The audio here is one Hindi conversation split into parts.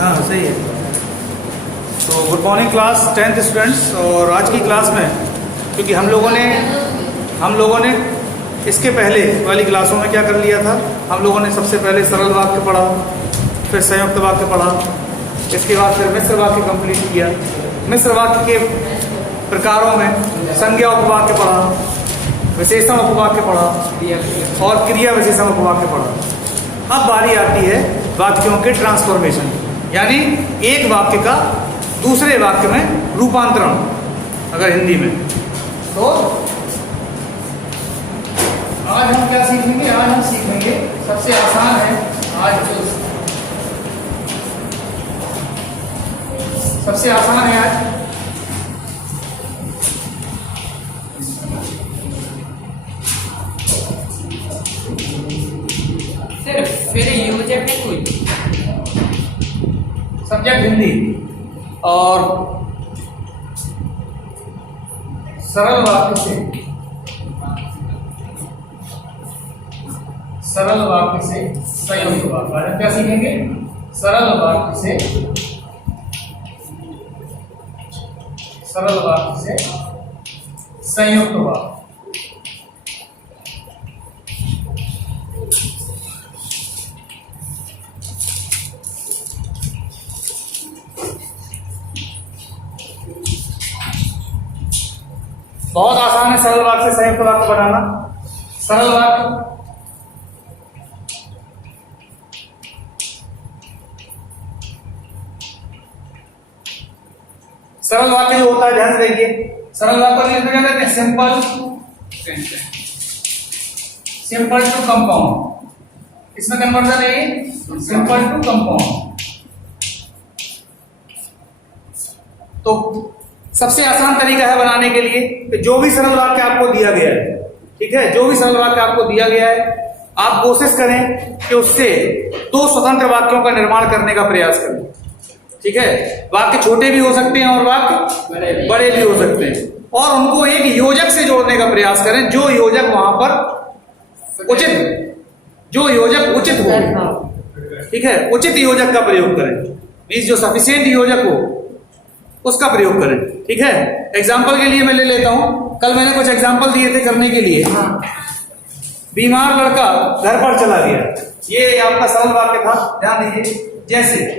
हाँ सही है। तो good morning class 10th students. और आज की क्लास में क्योंकि हम लोगों ने इसके पहले वाली क्लासों में क्या कर लिया था, हम लोगों ने सबसे पहले सरल वाक्य पढ़ा, फिर संयुक्त वाक्य पढ़ा, इसके बाद फिर मिश्र वाक्य कंप्लीट किया। मिश्र वाक्य के प्रकारों में संज्ञा उपवाक्य पढ़ा, विशेषण उपवाक्य पढ़ा और क्रिया विशेषण उपवाक्य पढ़ा। अब बारी आती है वाक्यों के ट्रांसफॉर्मेशन, यानी एक वाक्य का दूसरे वाक्य में रूपांतरण। अगर हिंदी में तो आज हम क्या सीखेंगे? आज हम सीखेंगे सबसे आसान है, आज जो सबसे आसान है आज फिर योजक है कोई सब्जेक्ट हिंदी और सरल वाक्य से संयुक्त वाक्य। आज क्या सीखेंगे? सरल वाक्य से संयुक्त वाक्य। बहुत आसान है सरल वाक्य से संयुक्त वाक्य बनाना। सरल वाक्य जो होता है, ध्यान से देखिए, सरल वाक्य लिखने क्या कहते हैं? Simple to compound. इसमें कन्वर्जन है सिंपल टू कंपाउंड। तो सबसे आसान तरीका है बनाने के लिए कि जो भी सरल वाक्य आपको दिया गया है, ठीक है, जो भी सरल वाक्य आपको दिया गया है, आप कोशिश करें कि उससे दो स्वतंत्र वाक्यों का निर्माण करने का प्रयास करें। ठीक है, वाक्य छोटे भी हो सकते हैं और वाक्य बड़े भी हो सकते हैं, और उनको एक योजक से जोड़ने का प्रयास करें, जो योजक वहां पर उचित हो। ठीक है, उचित योजक का प्रयोग करें, मींस जो सफिशिएंट योजक हो उसका प्रयोग करें। ठीक है, एग्जाम्पल के लिए मैं ले लेता हूं, कल मैंने कुछ एग्जाम्पल दिए थे करने के लिए। बीमार लड़का घर पर चला गया, ये आपका सरल वाक्य था, ध्यान दीजिए। जैसे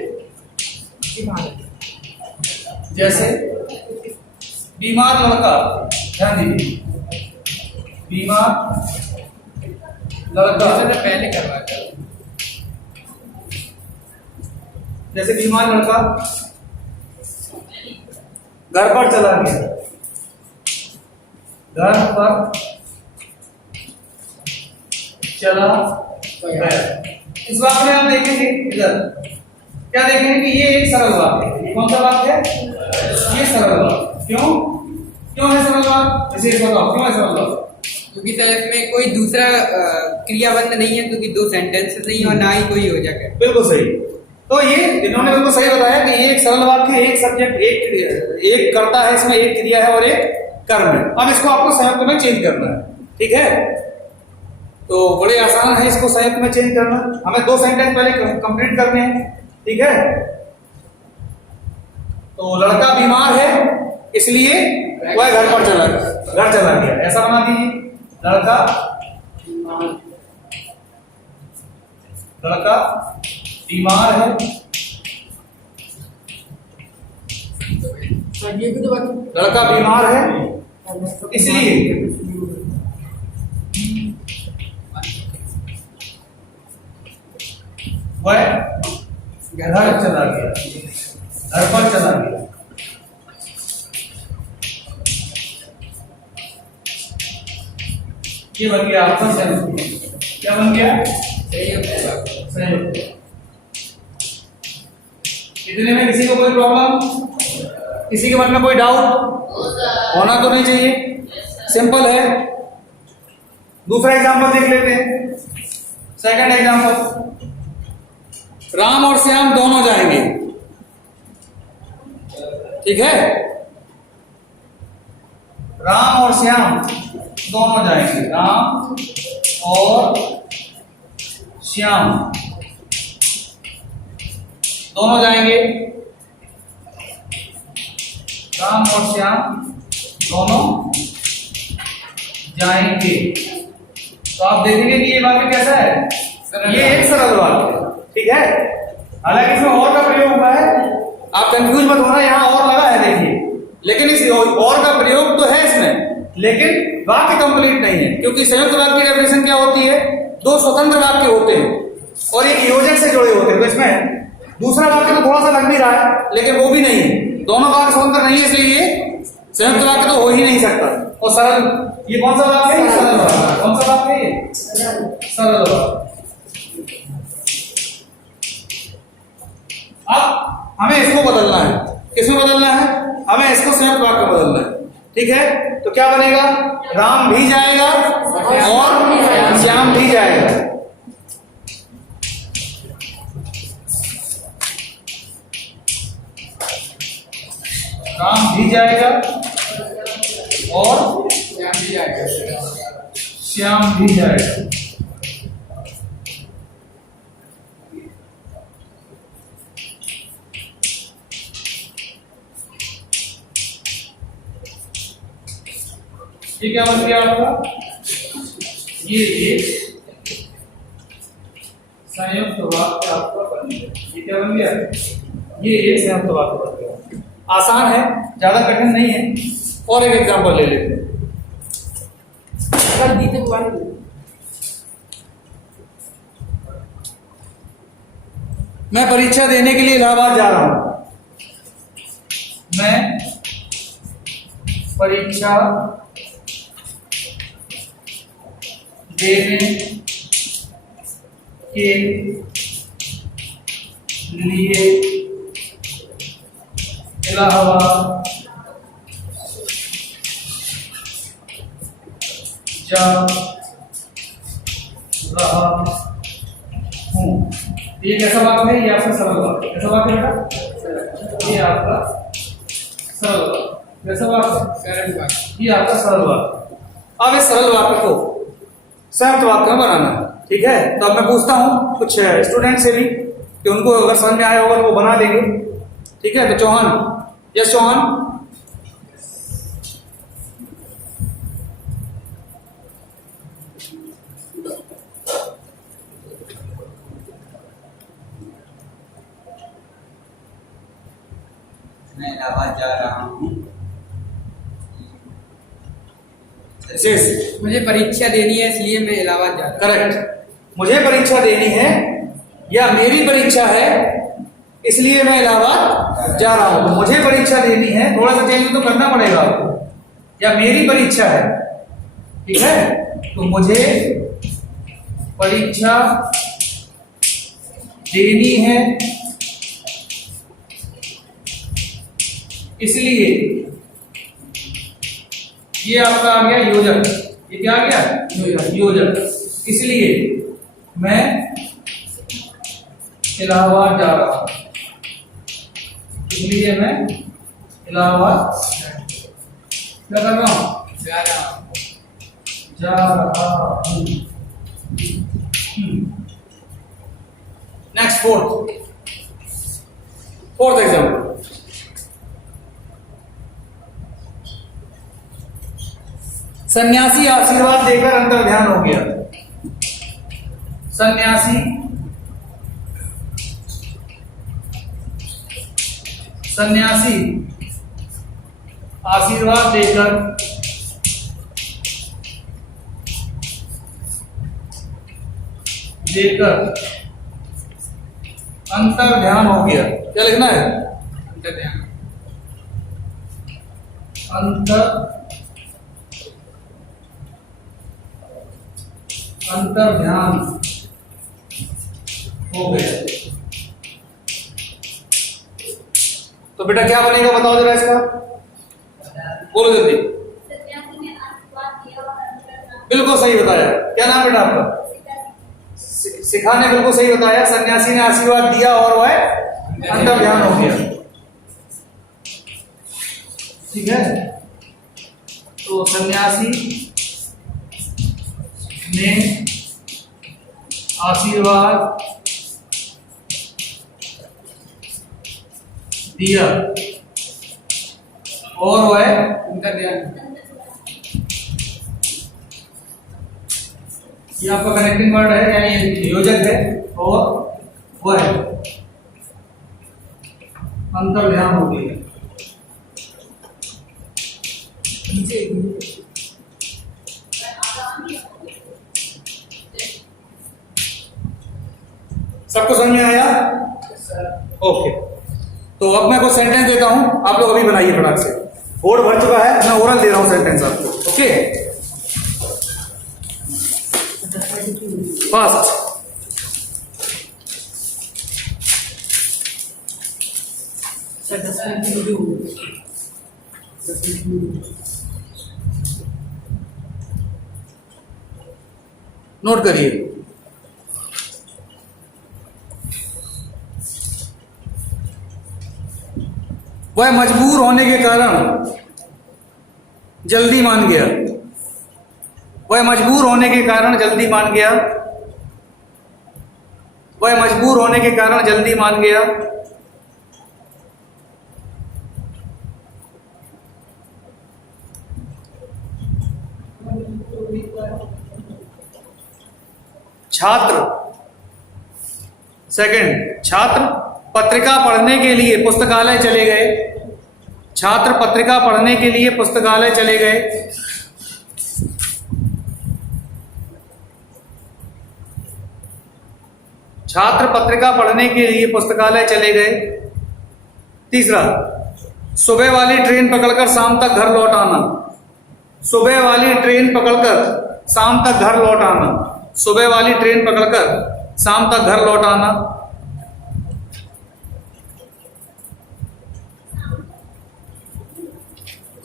बीमार लड़का, ध्यान दीजिए, बीमार लड़का पहले करवाया। जैसे बीमार लड़का घर पर चला गया, घर पर चला गया। इस वाक्य में आप देखेंगे, इधर क्या देखेंगे कि ये एक सरल वाक्य है। कौन सा वाक्य है? ये सरल वाक्य। क्यों है सरल वाक्य? विशेष बताओ, क्यों है सरल वाक्य? क्योंकि सर इसमें कोई दूसरा क्रियाबंध नहीं है, क्योंकि दो सेंटेंस नहीं और ना ही कोई योजक है। बिल्कुल सही। तो ये इन्होंने बिल्कुल सही बताया कि ये एक सरल वाक्य, एक सब्जेक्ट, एक कर्ता है, इसमें एक क्रिया है और एक कर्म है। अब इसको आपको संयुक्त में चेंज करना है। ठीक है, तो बड़े आसान है इसको संयुक्त में चेंज करना। हमें दो सेंटेंस पहले कंप्लीट करने हैं। ठीक है, तो लड़का बीमार है इसलिए वह घर चला गया, ऐसा बना दीजिए। लड़का बीमार है, लड़का बीमार है इसलिए वह घर चला गया। ये बन गया आपका संयुक्त। क्या बन गया? संयुक्त। इतने में किसी को कोई प्रॉब्लम, किसी के मन में कोई डाउट होना तो नहीं चाहिए, सिंपल है। दूसरा एग्जांपल देख लेते हैं, सेकंड एग्जांपल। राम और श्याम दोनों जाएंगे, ठीक है, राम और श्याम दोनों जाएंगे, राम और श्याम दोनों जाएंगे, राम और श्याम दोनों जाएंगे। तो आप देखेंगे कि ये वाक्य कैसा है, ये एक सरल वाक्य है, ठीक है। हालांकि इसमें और का प्रयोग हुआ है, आप कंफ्यूज मत होना, यहाँ और लगा है देखिए, लेकिन इस और का प्रयोग तो है इसमें, लेकिन वाक्य कंप्लीट नहीं है, क्योंकि संयुक्त वाक्य की डेफिनेशन क्या होती है, दो स्वतंत्र वाक्य होते हैं और एक योजक से जुड़े होते हैं। तो इसमें दूसरा वाक्य तो थोड़ा सा लग भी रहा है, लेकिन वो भी नहीं है, दोनों वाक्य स्वतंत्र नहीं है, इसलिए ये संयुक्त वाक्य तो हो ही नहीं सकता। और सरल, ये कौन सा वाक्य है, सरल वाक्य। कौन सा वाक्य है, सरल वाक्य। अब हमें इसको बदलना है, किसमें बदलना है, हमें इसको संयुक्त वाक्य में बदलना है, ठीक है। तो क्या बनेगा, राम भी जाएगा और श्याम भी जाएगा। राम भी जाएगा और श्याम भी जाएगा। ये क्या बन गया आपका, ये संयुक्त वाक्य आपका बन गया। ये क्या बन गया, ये एक संयुक्त वाक्य बन गया। आसान है, ज्यादा कठिन नहीं है। और एक एग्जांपल ले लेते हैं। मैं परीक्षा देने के लिए इलाहाबाद जा रहा हूं। मैं परीक्षा देने के लिए इलाहाबाद जा रहा हूँ। ये कैसा वाक्य है, ये आपका सरल वाक्य। कैसा वाक्य बेटा, ये आपका सरल वाक्य। कैसा वाक्य, ये आपका सरल वाक्य। अब इस सरल वाक्य को संयुक्त वाक्य में बनाना है, ठीक है। तो अब मैं पूछता हूँ कुछ स्टूडेंट से भी कि उनको अगर समझ में आया होगा तो वो बना देंगे, ठीक है। तो चौहान, यस चौहान, मैं इलाहाबाद जा रहा हूँ। मुझे परीक्षा देनी है इसलिए मैं इलाहाबाद जा रहा हूँ। करेक्ट, मुझे परीक्षा देनी है या मेरी परीक्षा है इसलिए मैं इलाहाबाद जा रहा हूँ। मुझे परीक्षा देनी है, थोड़ा सा चेंज तो करना पड़ेगा आपको, या मेरी परीक्षा है, ठीक है। तो मुझे परीक्षा देनी है इसलिए, ये आपका आ गया योजक। ये क्या आ गया, योजक। इसलिए मैं इलाहाबाद जा रहा हूं। इसलिए मैं इलाहाबाद क्या कर रहा हूं, जा रहा हूं। Next fourth example. सन्यासी आशीर्वाद देकर अंतर ध्यान हो गया। सन्यासी आशीर्वाद देकर अंतर ध्यान हो गया। क्या लिखना है, अंतर ध्यान, अंतर ध्यान हो गया। तो बेटा क्या बनेगा, बताओ जरा इसका, बोलो जल्दी। बिल्कुल सही बताया। क्या नाम बेटा आपका, शिखा ने बिल्कुल सही बताया। सन्यासी ने आशीर्वाद दिया और वह अंतर ध्यान हो गया, ठीक है। तो सन्यासी ने आशीर्वाद दिया और वह उनका ध्यान। ये आपका कनेक्टिंग वर्ड है यानी योजक है और वह अंतर ध्यान हो गई है। सबको समझ में आया? ओके, तो अब मैं कुछ सेंटेंस देता हूं, आप लोग अभी बनाइए फटाक से। बोर्ड भर चुका है, मैं ओरल दे रहा हूं सेंटेंस आपको। ओके, फर्स्ट, नोट करिए। वह मजबूर होने के कारण जल्दी मान गया। वह मजबूर होने के कारण जल्दी मान गया। वह मजबूर होने के कारण जल्दी मान गया। छात्र, सेकंड, छात्र पत्रिका पढ़ने के लिए पुस्तकालय चले गए। छात्र पत्रिका पढ़ने के लिए पुस्तकालय चले गए। छात्र पत्रिका पढ़ने के लिए पुस्तकालय चले गए। तीसरा, सुबह वाली ट्रेन पकड़कर शाम तक घर लौट आना। सुबह वाली ट्रेन पकड़कर शाम तक घर लौट आना। सुबह वाली ट्रेन पकड़कर शाम तक घर लौट आना।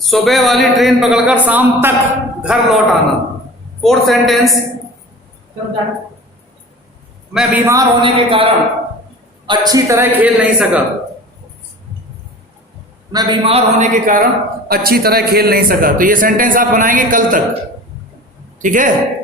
सुबह वाली ट्रेन पकड़कर शाम तक घर लौट आना। फोर्थ सेंटेंस, मैं बीमार होने के कारण अच्छी तरह खेल नहीं सका। मैं बीमार होने के कारण अच्छी तरह खेल नहीं सका। तो ये सेंटेंस आप बनाएंगे कल तक, ठीक है?